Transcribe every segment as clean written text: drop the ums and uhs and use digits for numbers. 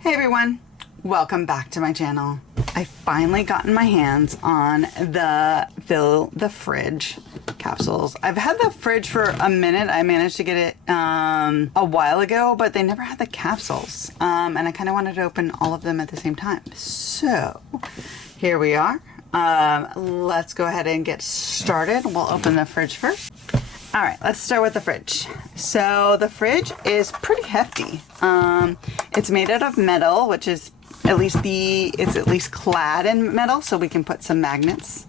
Hey everyone, welcome back to my channel. I finally gotten my hands on the Fill the Fridge capsules. I've had the fridge for a minute. I managed to get it a while ago, but they never had the capsules. And I kind of wanted to open all of them at the same time. So here we are. Let's go ahead and get started. We'll open the fridge first. All right, let's start with the fridge. So the fridge is pretty hefty. It's made out of metal, which is it's at least clad in metal, so we can put some magnets.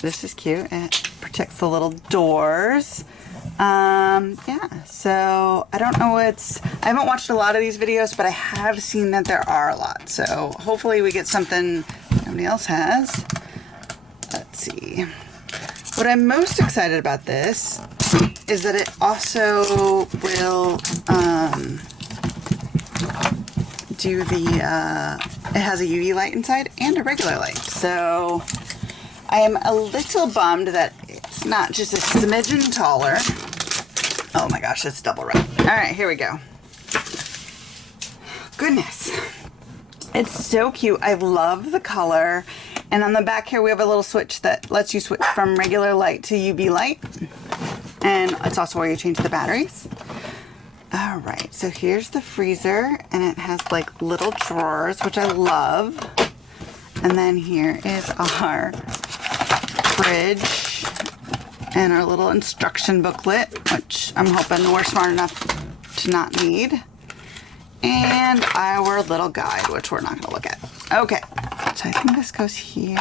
This is cute. It protects the little doors. Yeah, so I don't know I haven't watched a lot of these videos, but I have seen that there are a lot. So hopefully we get something nobody else has. Let's see. What I'm most excited about this is that it also will do it has a UV light inside and a regular light. So I am a little bummed that it's not just a smidgen taller. Oh my gosh, it's double wrapped. All right, here we go. Goodness. It's so cute. I love the color. And on the back here, we have a little switch that lets you switch from regular light to UV light. And it's also where you change the batteries. All right, so here's the freezer, and it has like little drawers, which I love. And then here is our fridge and our little instruction booklet, which I'm hoping we're smart enough to not need. And our little guide, which we're not gonna look at. Okay, so I think this goes here.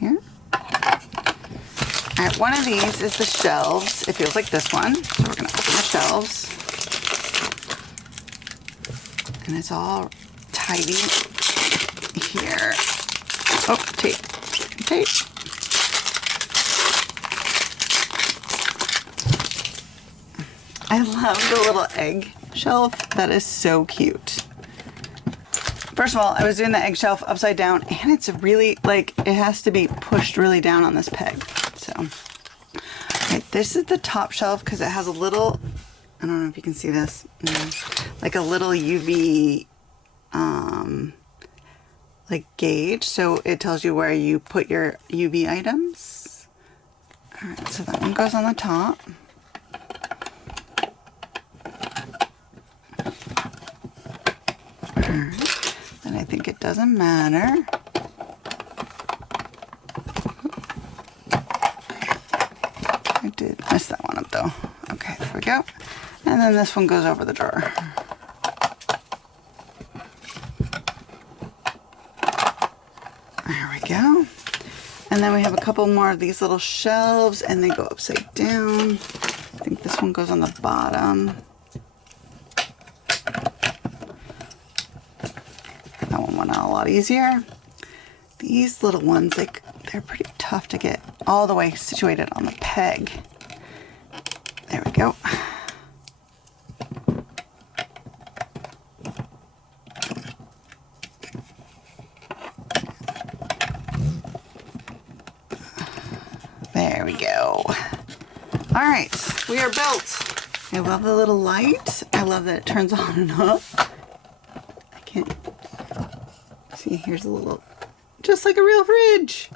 Here. All right, one of these is the shelves. It feels like this one. So we're gonna open the shelves. And it's all tidy here. Oh, tape. Tape. I love the little egg shelf. That is so cute. First of all, I was doing the egg shelf upside down, and it's really, like, it has to be pushed really down on this peg. So, okay, this is the top shelf because it has a little, I don't know if you can see this, like a little UV, like gauge. So it tells you where you put your UV items. All right, so that one goes on the top. And I think it doesn't matter. I did mess that one up though. Okay, there we go. And then this one goes over the drawer. There we go. And then we have a couple more of these little shelves, and they go upside down. I think this one goes on the bottom. That one went out a lot easier. These little ones, they're pretty tough to get all the way situated on the peg. There we go. There we go. All right, we are built. I love the little light. I love that it turns on and off. I can't see, here's a little, just like a real fridge.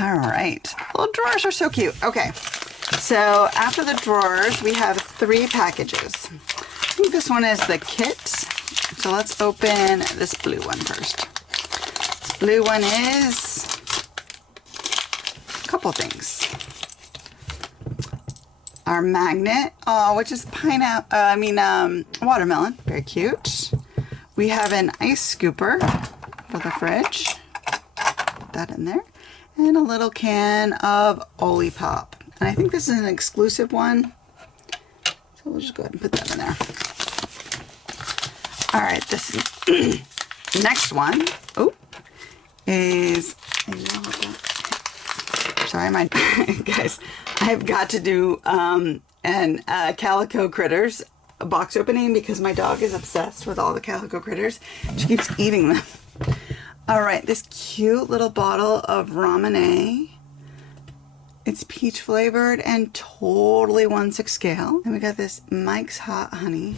All right, little drawers are so cute. Okay, so after the drawers, we have 3 packages. I think this one is the kit. So let's open this blue one first. This blue one is a couple things. Our magnet, which is watermelon, very cute. We have an ice scooper for the fridge. Put that in there. And a little can of Olipop. And I think this is an exclusive one. So we'll just go ahead and put that in there. All right, this next one is, sorry, guys, I've got to do Calico Critters box opening because my dog is obsessed with all the Calico Critters. She keeps eating them. All right, this cute little bottle of Ramen. It's peach flavored and totally 1/6 scale. And we got this Mike's Hot Honey.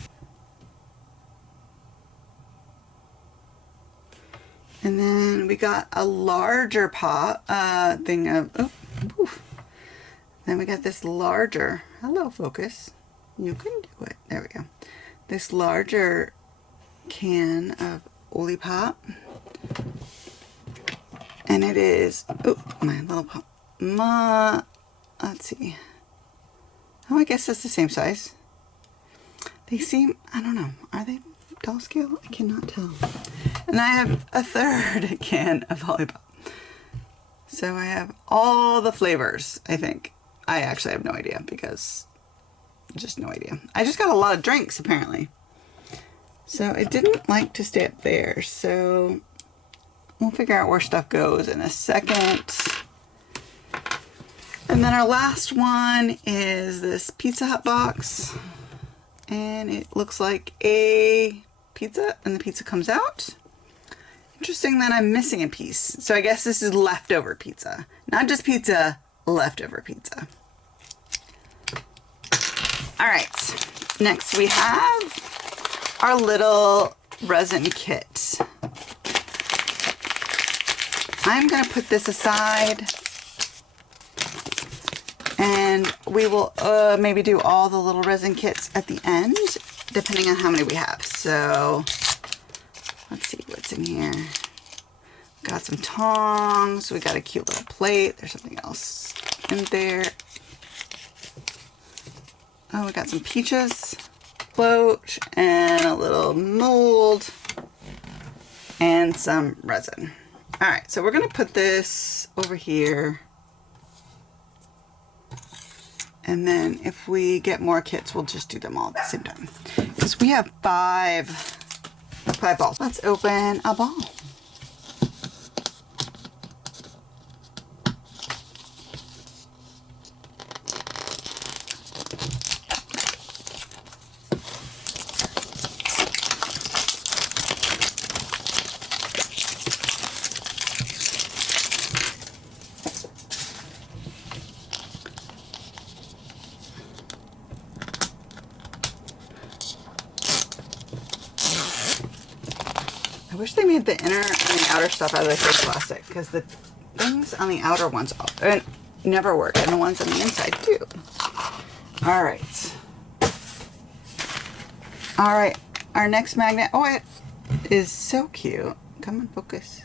And then we got a larger pot, thing of, oh, poof. Then we got this larger, hello focus, you can do it, there we go. This larger can of Olipop. And it is, oh, my little pop, let's see. Oh, I guess that's the same size. They seem, I don't know, are they doll scale? I cannot tell. And I have a third can of Olipop. So I have all the flavors, I think. I actually have no idea because, just no idea. I just got a lot of drinks apparently. So it didn't like to stay up there. So we'll figure out where stuff goes in a second. And then our last one is this Pizza Hut box. And it looks like a pizza and the pizza comes out. Interesting that I'm missing a piece. So I guess this is leftover pizza. Not just pizza, leftover pizza. All right, next we have our little resin kit. I'm gonna put this aside and we will maybe do all the little resin kits at the end, depending on how many we have. So let's see what's in here. Got some tongs, we got a cute little plate, there's something else in there. Oh, we got some peaches, float, and a little mold, and some resin. All right, so we're gonna put this over here. And then if we get more kits, we'll just do them all at the same time. Because we have five balls. Let's open a ball. I wish they made the inner and the outer stuff out of the fake plastic, because the things on the outer ones never work, and the ones on the inside do. All right. All right, our next magnet, oh, it is so cute. Come on, focus.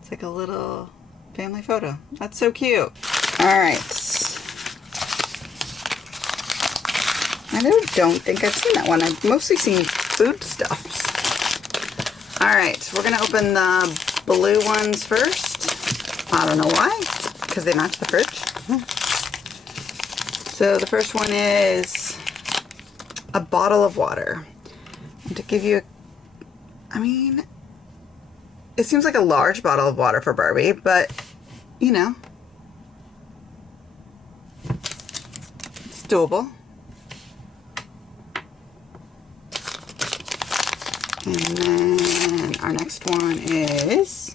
It's like a little family photo. That's so cute. All right. I don't think I've seen that one. I've mostly seen foodstuffs. All right, we're gonna open the blue ones first. I don't know why, because they match the fridge. So the first one is a bottle of water. And to give you, I mean, it seems like a large bottle of water for Barbie, but you know, it's doable. And then our next one is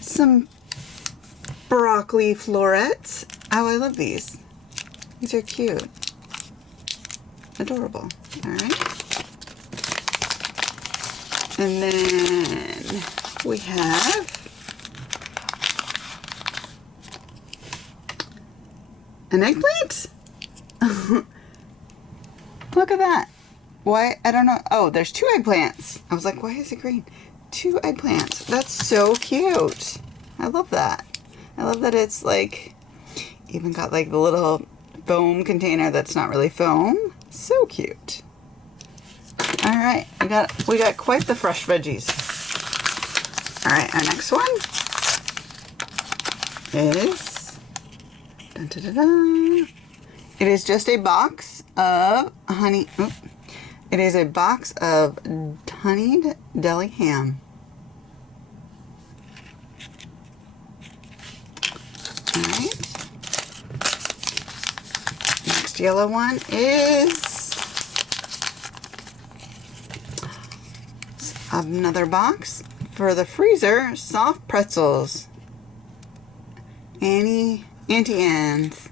some broccoli florets. Oh, I love these. These are cute. Adorable. All right. And then we have an eggplant. Look at that. Why? I don't know. Oh, there's two eggplants. I was like, why is it green? Two eggplants. That's so cute. I love that. I love that it's like, even got like the little foam container that's not really foam. So cute. All right, we got quite the fresh veggies. All right, our next one is, dun, dun, dun, dun. It is just a box of honey. Oops. It is a box of honeyed deli ham. All right. Next yellow one is another box for the freezer, soft pretzels. Auntie Anne's,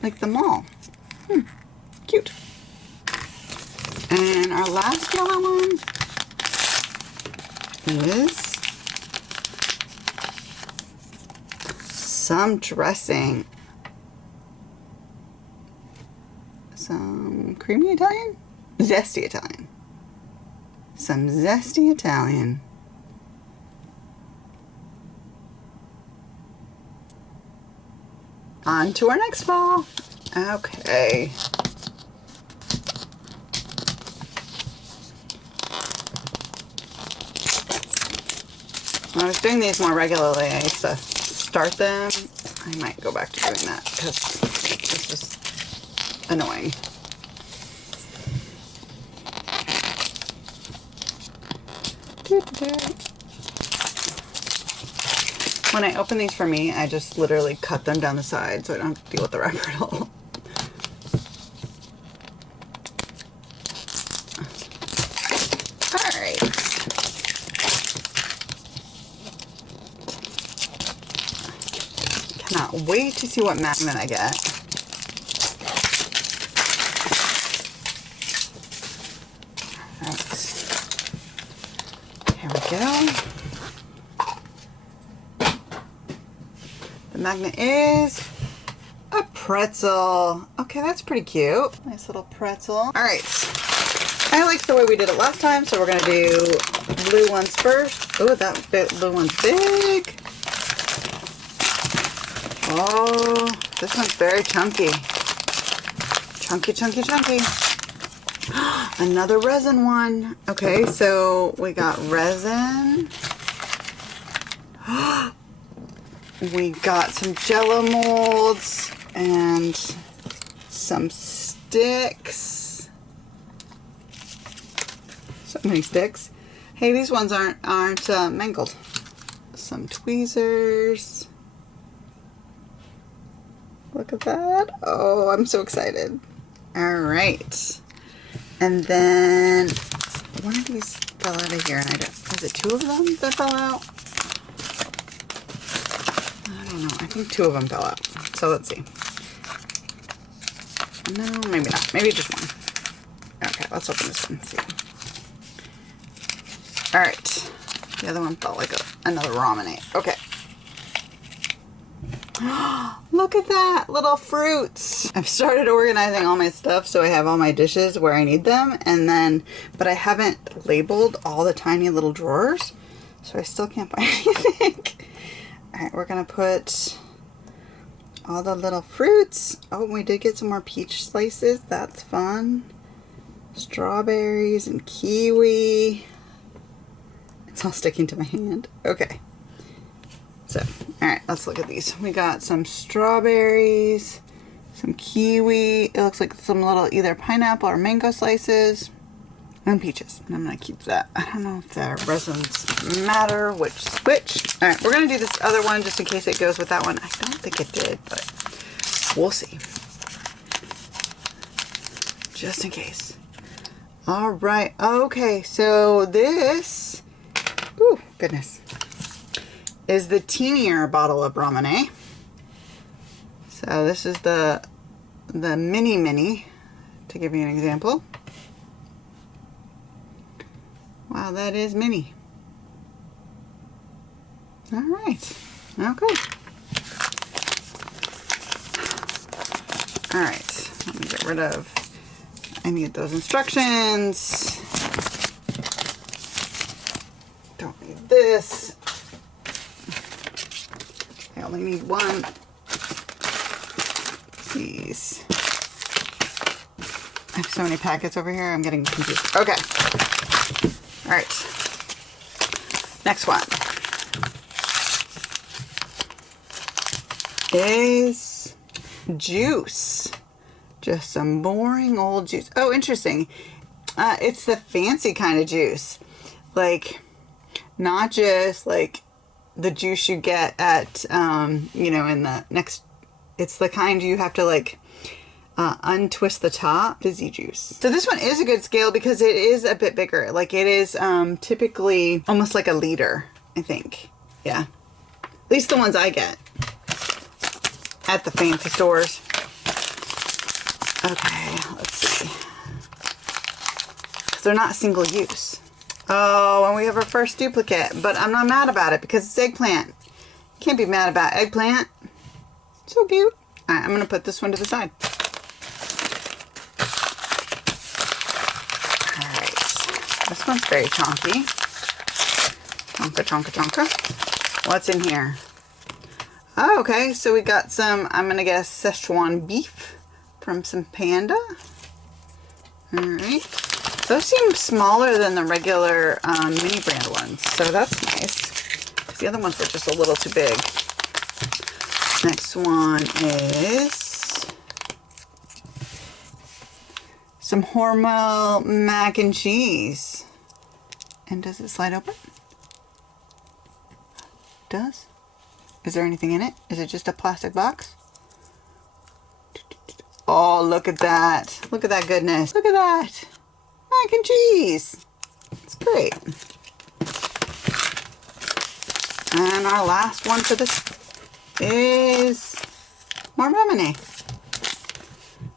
like the mall. Cute. And our last yellow one is some dressing. Some creamy Italian? Zesty Italian. Some zesty Italian. On to our next ball. Okay. When I was doing these more regularly, I used to start them. I might go back to doing that because this is annoying. When I open these for me, I just literally cut them down the side so I don't have to deal with the wrapper at all. Alright. Cannot wait to see what magnet I get. Alright. Here we go. The magnet is a pretzel. Okay, that's pretty cute. Nice little pretzel. All right. I like the way we did it last time, so we're going to do blue ones first. Oh, that blue one's big. Oh, this one's very chunky. Chunky, chunky, chunky. Another resin one. Okay, so we got resin. We got some Jello molds and some sticks. So many sticks. Hey, these ones aren't mangled. Some tweezers. Look at that. Oh, I'm so excited. All right. And then one of these fell out of here, and was it two of them that fell out? I don't know. I think two of them fell out. So let's see. No, maybe not. Maybe just one. Okay, let's open this one and see. All right. The other one felt like another ramen. Okay. Look at that, little fruits. I've started organizing all my stuff so I have all my dishes where I need them, but I haven't labeled all the tiny little drawers, so I still can't find anything. All right, we're gonna put all the little fruits. Oh, we did get some more peach slices. That's fun. Strawberries and kiwi. It's all sticking to my hand. Okay. So, all right, let's look at these. We got some strawberries, some kiwi. It looks like some little either pineapple or mango slices, and peaches. And I'm gonna keep that. I don't know if the resins matter, which. All right, we're gonna do this other one just in case it goes with that one. I don't think it did, but we'll see. Just in case. All right, okay, so this, ooh, goodness, is the teenier bottle of ramen. So this is the mini, to give you an example. Wow, that is mini. All right, okay. All right, let me get rid of, I need those instructions. Don't need this. I only need one. These. I have so many packets over here, I'm getting confused. Okay. All right. Next one is juice. Just some boring old juice. Oh, interesting. It's the fancy kind of juice. Like, not just like the juice you get at, you know, in the next, it's the kind you have to like untwist the top, fizzy juice. So this one is a good scale because it is a bit bigger. Like it is typically almost like a liter, I think. Yeah. At least the ones I get at the fancy stores. Okay, let's see. Because they're not single use. Oh, and we have our first duplicate, but I'm not mad about it because it's eggplant. Can't be mad about eggplant. So cute. All right, I'm going to put this one to the side. All right. This one's very chonky. Chonka, chonka, chonka. What's in here? Oh, okay. So we got some, I'm going to guess, Szechuan beef from some Panda. All right. Those seem smaller than the regular mini brand ones, so that's nice. The other ones were just a little too big. Next one is some Hormel mac and cheese. And does it slide open? It does? Is there anything in it? Is it just a plastic box? Oh, look at that. Look at that goodness. Look at that. Mac and cheese. It's great. And our last one for this is more lemonade.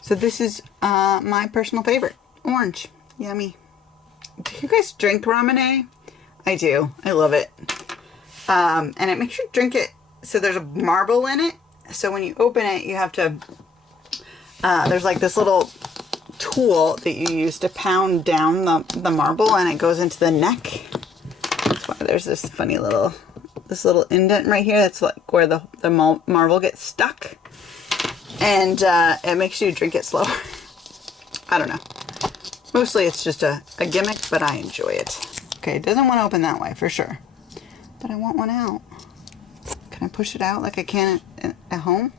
So this is my personal favorite. Orange. Yummy. Do you guys drink ramen? I do. I love it. And it makes you drink it so there's a marble in it. So when you open it, you have to, there's like this little tool that you use to pound down the marble, and it goes into the neck. That's why there's this funny little, this little indent right here. That's like where the marble gets stuck. And it makes you drink it slower. I don't know. Mostly it's just a gimmick, but I enjoy it. Okay, it doesn't want to open that way for sure. But I want one out. Can I push it out like I can at home?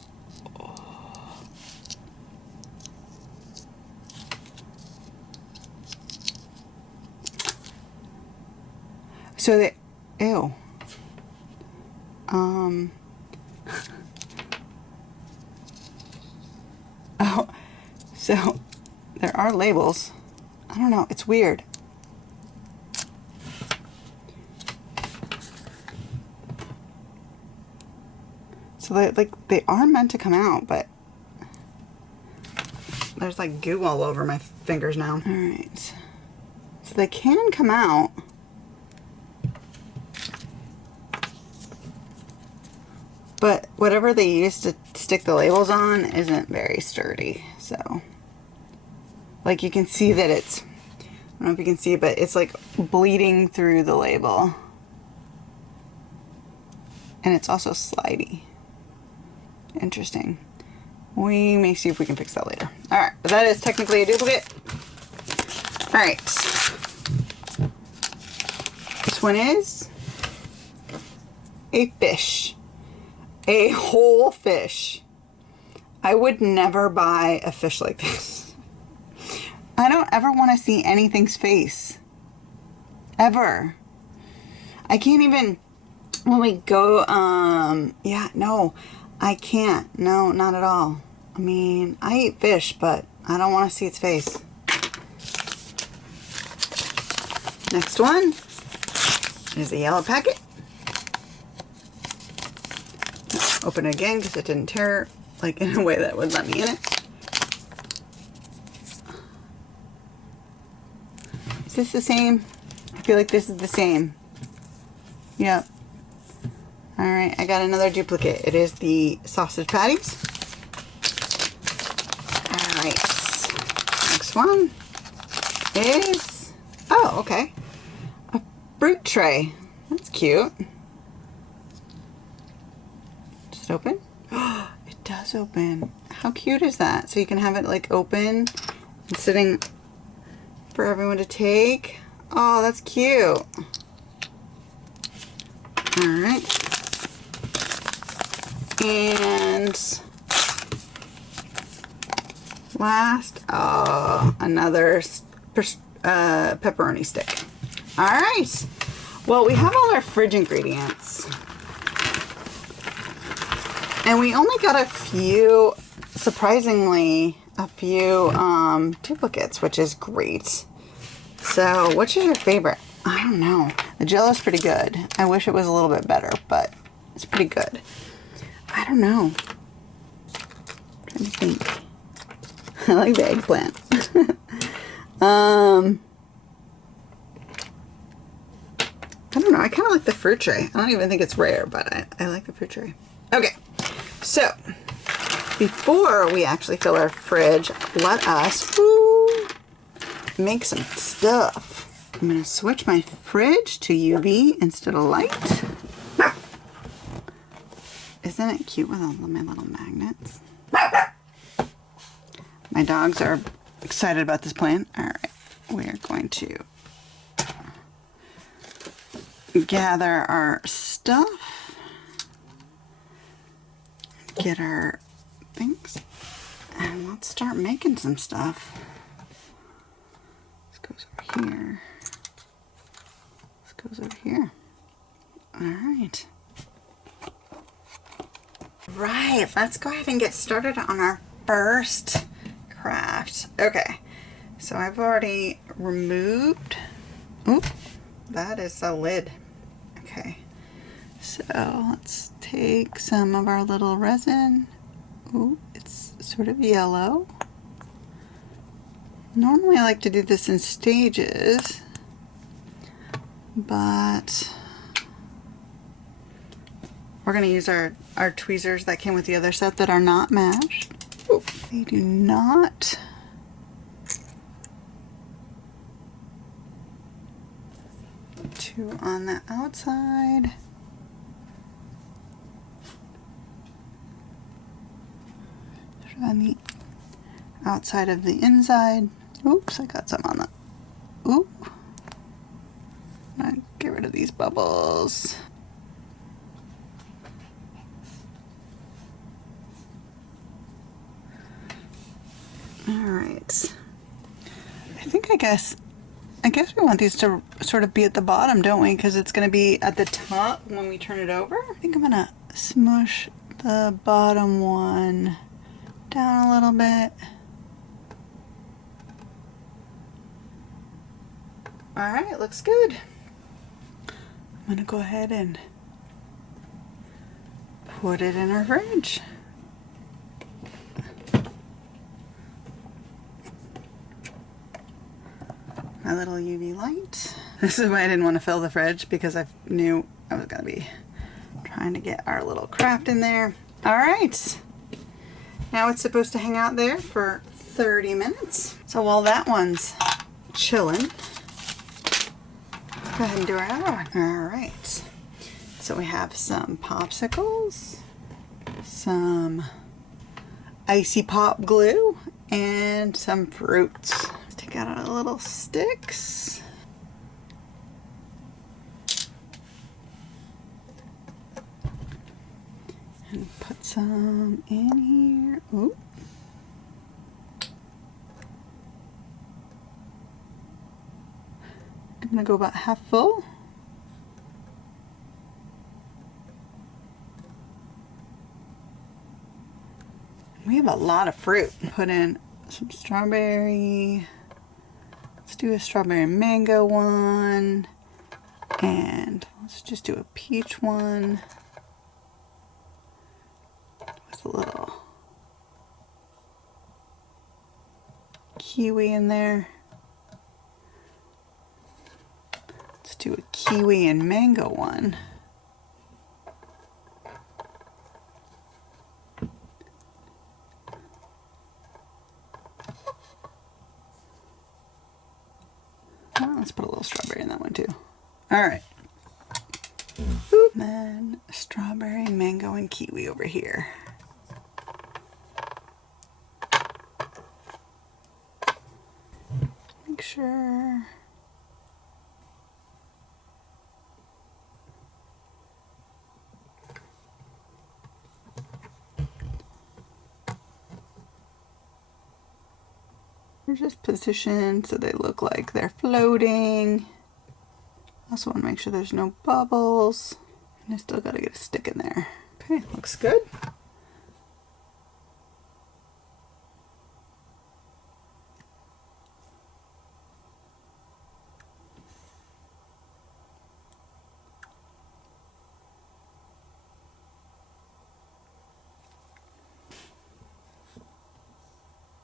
So they, ew. Oh, so there are labels. I don't know, it's weird. So they are meant to come out, but there's like goo all over my fingers now. All right, so they can come out. But whatever they use to stick the labels on isn't very sturdy. So, like you can see that it's, I don't know if you can see, but it's like bleeding through the label. And it's also slidey. Interesting. We may see if we can fix that later. All right, but that is technically a duplicate. All right. This one is a fish. A whole fish. I would never buy a fish like this. I don't ever want to see anything's face. Ever. I can't even, when we go, yeah, no, I can't. No, not at all. I mean, I eat fish, but I don't want to see its face. Next one is a yellow packet. Open it again because it didn't tear like in a way that would let me in it. Is this the same? I feel like this is the same. Yep. Alright, I got another duplicate. It is the sausage patties. Alright. Next one is, oh, okay, a fruit tray. That's cute. Open? Oh, it does open. How cute is that? So you can have it like open and sitting for everyone to take. Oh, that's cute. All right. And last, another pepperoni stick. All right. Well, we have all our fridge ingredients. And we only got a few, surprisingly, a few duplicates, which is great. So, which is your favorite? I don't know. The Jello's pretty good. I wish it was a little bit better, but it's pretty good. I don't know. I'm trying to think. I like the eggplant. kind of like the fruit tray. I don't even think it's rare, but I like the fruit tray. Okay, so before we actually fill our fridge, let us make some stuff. I'm gonna switch my fridge to UV instead of light. Isn't it cute with all my little magnets? My dogs are excited about this plan. All right, we are going to gather our stuff, get our things, and let's start making some stuff. This goes over here. This goes over here. All right. Right, let's go ahead and get started on our first craft. Okay, so I've already removed, oop, that is a lid. Okay, so let's take some of our little resin. Ooh, it's sort of yellow. Normally I like to do this in stages, but we're going to use our tweezers that came with the other set that are not mashed. Ooh, they do not two on the outside. On the outside of the inside. Oops, I got some on the, oop. I'm gonna get rid of these bubbles. All right. I guess we want these to sort of be at the bottom, don't we? Because it's going to be at the top when we turn it over. I think I'm going to smush the bottom one down a little bit. All right, looks good. I'm going to go ahead and put it in our fridge. My little UV light. This is why I didn't want to fill the fridge, because I knew I was going to be trying to get our little craft in there. All right. Now it's supposed to hang out there for 30 minutes. So while that one's chilling, let's go ahead and do our other one. All right. So we have some popsicles, some icy pop glue, and some fruits. Take out our little sticks. And put some in here. Ooh. I'm gonna go about half full. We have a lot of fruit. Put in some strawberry. Let's do a strawberry mango one. And let's just do a peach one. With a little kiwi in there. Let's do a kiwi and mango one. Oh, let's put a little strawberry in that one too. All right. Oop. Then strawberry, mango, and kiwi over here. Make sure. They're just positioned so they look like they're floating. Also want to make sure there's no bubbles. And I still got to get a stick in there. Okay, looks good.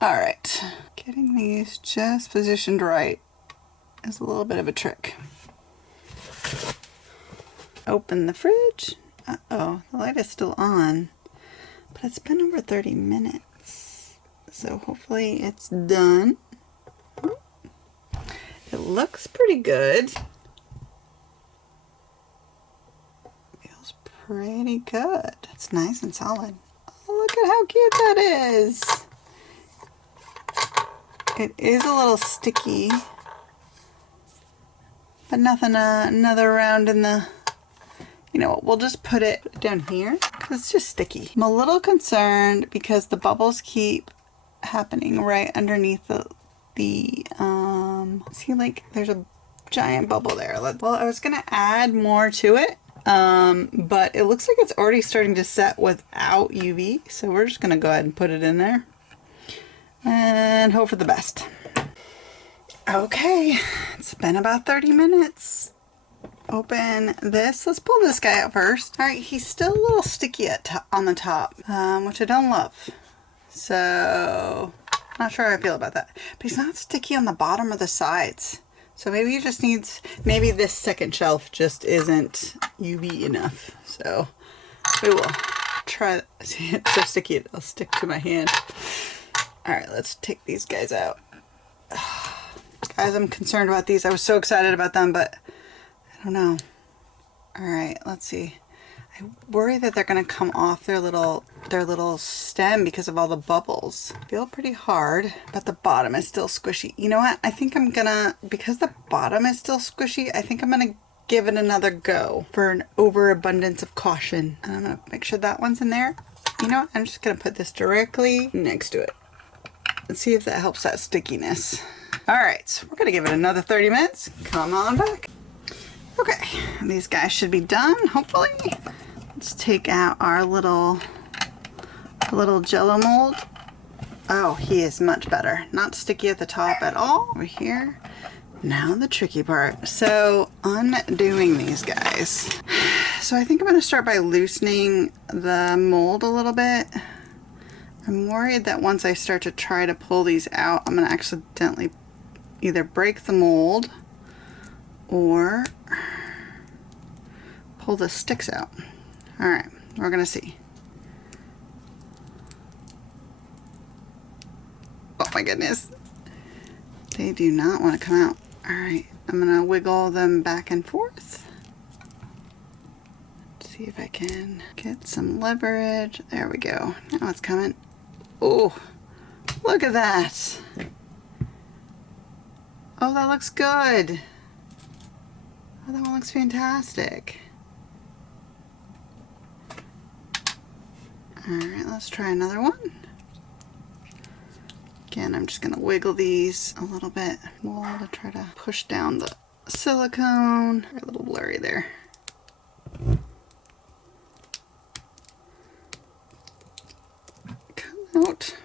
All right, getting these just positioned right is a little bit of a trick. open the fridge. Uh-oh, the light is still on, but it's been over 30 minutes. So hopefully it's done. It looks pretty good. Feels pretty good. It's nice and solid. Oh, look at how cute that is. It is a little sticky, but nothing, another round in the, you know what, we'll just put it down here because it's just sticky. I'm a little concerned because the bubbles keep happening right underneath the see, like there's a giant bubble there. Well, I was gonna add more to it, but it looks like it's already starting to set without UV, so we're just gonna go ahead and put it in there and hope for the best. Okay, it's been about 30 minutes. Open this. Let's pull this guy out first. All right, he's still a little sticky on the top, which I don't love. So, not sure how I feel about that. But he's not sticky on the bottom or the sides. So maybe he just needs, maybe this second shelf just isn't UV enough. So we will try. See, it's so sticky it'll stick to my hand. All right, let's take these guys out. Guys, I'm concerned about these. I was so excited about them, but I don't know. All right, let's see. I worry that they're gonna come off their little stem because of all the bubbles. Feel pretty hard, but the bottom is still squishy. You know what? I think I'm gonna, because the bottom is still squishy, I think I'm gonna give it another go for an overabundance of caution. And I'm gonna make sure that one's in there. You know what? I'm just gonna put this directly next to it. Let's see if that helps that stickiness. All right, so we're gonna give it another 30 minutes. Come on back. Okay, these guys should be done, hopefully. Let's take out our little Jello mold. Oh, he is much better. Not sticky at the top at all. Over here. Now the tricky part. So, undoing these guys. So I think I'm gonna start by loosening the mold a little bit. I'm worried that once I start to try to pull these out, I'm gonna accidentally either break the mold or pull the sticks out. All right, we're gonna see. Oh my goodness. They do not want to come out. All right, I'm gonna wiggle them back and forth. See if I can get some leverage. There we go. Now it's coming. Oh, look at that. Oh, that looks good. Oh, that one looks fantastic. All right, let's try another one. Again, I'm just gonna wiggle these a little bit more to try to push down the silicone. A little blurry there. Come out.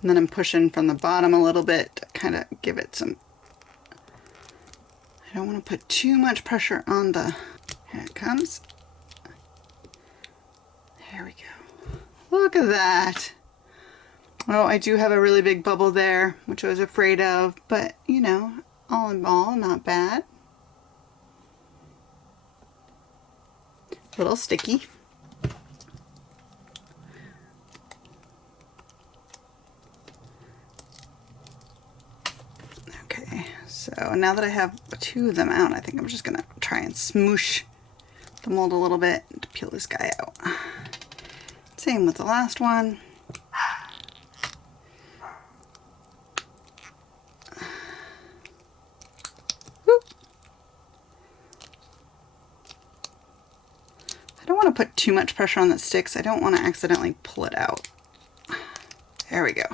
And then I'm pushing from the bottom a little bit to kind of give it some, I don't want to put too much pressure on the, here it comes. There we go. Look at that. Oh, I do have a really big bubble there, which I was afraid of, but you know, all in all, not bad. A little sticky. Okay, so now that I have two of them out, I think I'm just gonna try and smoosh the mold a little bit to peel this guy out. Same with the last one. Whoop. I don't want to put too much pressure on the sticks. I don't want to accidentally pull it out. There we go.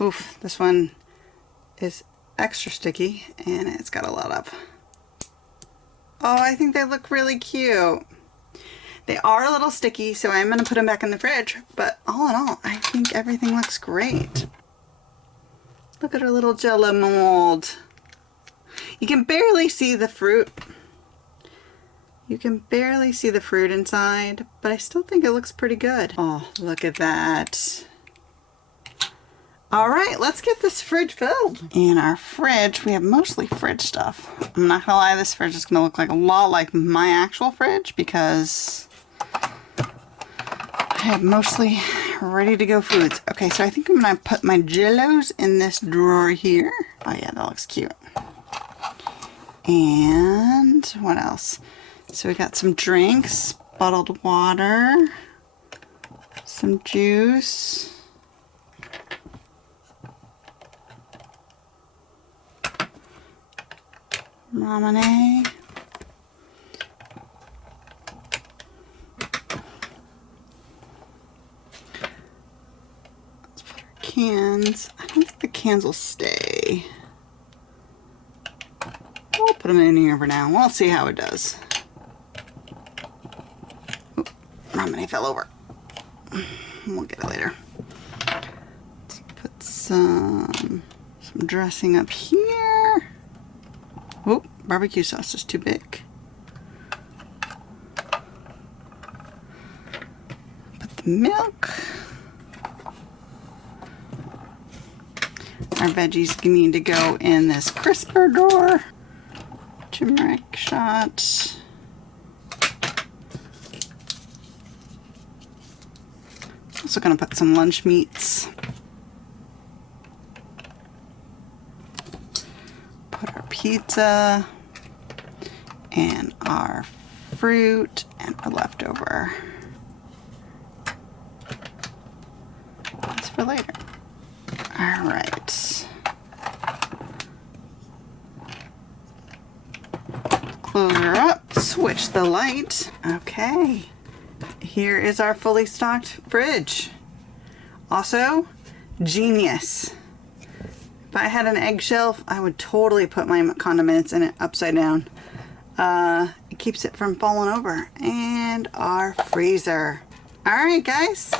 Oof, this one is extra sticky and it's got a lot of, oh, I think they look really cute. They are a little sticky, so I'm gonna put them back in the fridge, but all in all, I think everything looks great. Look at our little Jello mold. You can barely see the fruit. You can barely see the fruit inside, but I still think it looks pretty good. Oh, look at that. All right, let's get this fridge filled. In our fridge, we have mostly fridge stuff. I'm not gonna lie, this fridge is gonna look like a lot like my actual fridge because I have mostly ready to go foods. Okay, so I think I'm gonna put my Jell-Os in this drawer here. Oh yeah, that looks cute. And what else? So we got some drinks, bottled water, some juice, lemonade, let's put our cans. I don't think the cans will stay. We'll put them in here for now. We'll see how it does. Oh, lemonade fell over. We'll get it later. Let's put some dressing up here. Oh, barbecue sauce is too big. Put the milk. Our veggies need to go in this crisper drawer. Turmeric shot. Also gonna put some lunch meats. Put our pizza and our fruit and our leftover. That's for later. All right. Close her up, switch the light. Okay. Here is our fully stocked fridge. Also, genius. If I had an egg shelf, I would totally put my condiments in it upside down. It keeps it from falling over. And our freezer. All right, guys.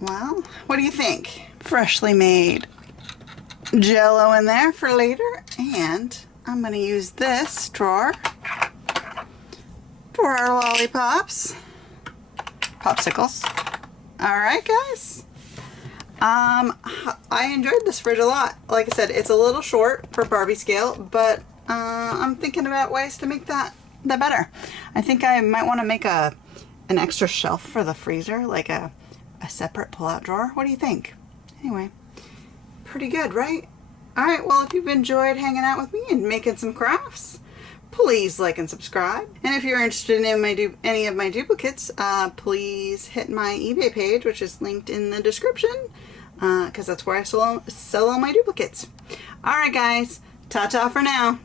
Well, what do you think? Freshly made Jell-O in there for later, and I'm going to use this drawer for our lollipops, popsicles. All right, guys. I enjoyed this fridge a lot. Like I said, it's a little short for Barbie scale, but I'm thinking about ways to make that better. I think I might want to make an extra shelf for the freezer, like a separate pull-out drawer. What do you think? Anyway, pretty good, right? All right, well, if you've enjoyed hanging out with me and making some crafts, please like and subscribe. And if you're interested in any of my duplicates, please hit my eBay page, which is linked in the description, because that's where I sell all my duplicates. All right, guys, ta-ta for now.